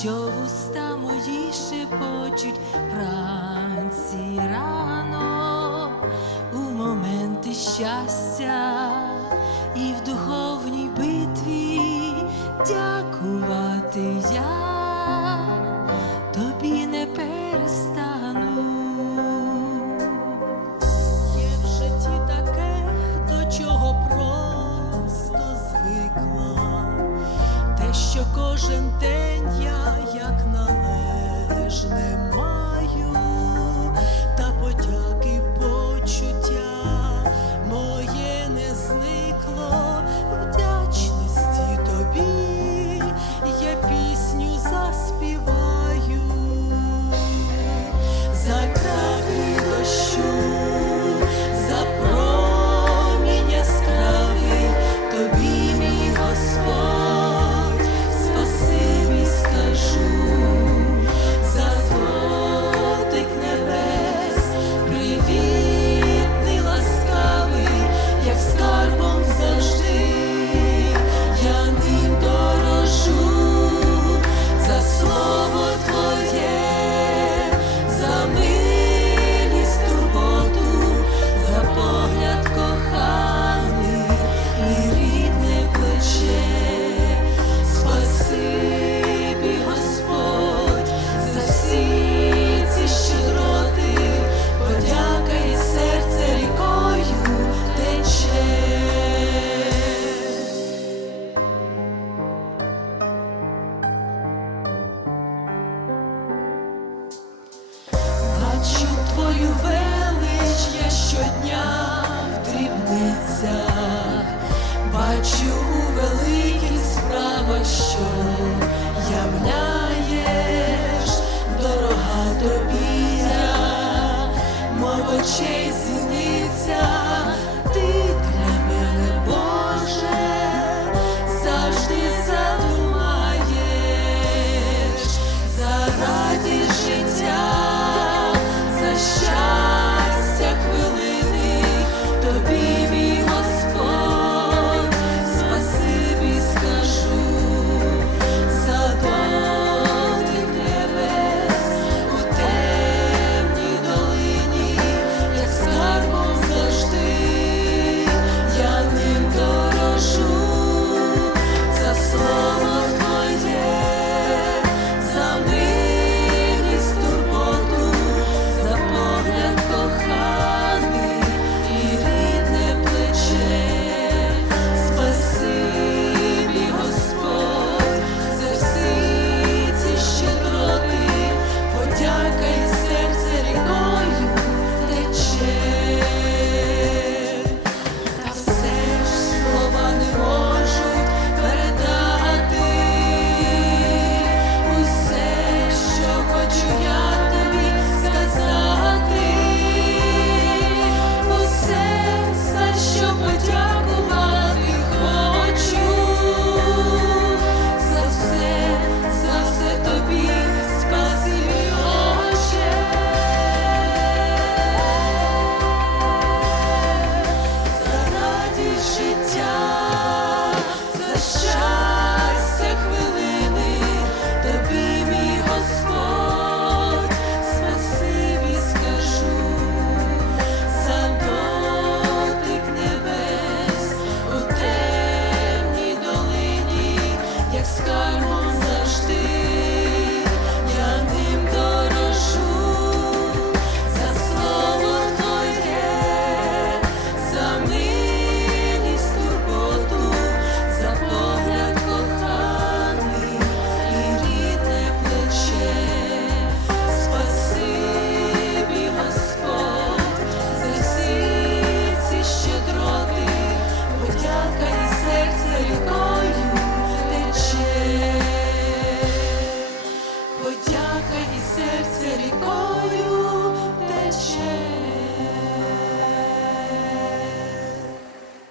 що вуста мої шепочуть вранці рано у моменти щастя і в духовній битві. що кожен день я як належне маю. Твою велич я щодня в дрібницях, бачу у великих справа, що являєш, дорога тобі, мов очей зіниця.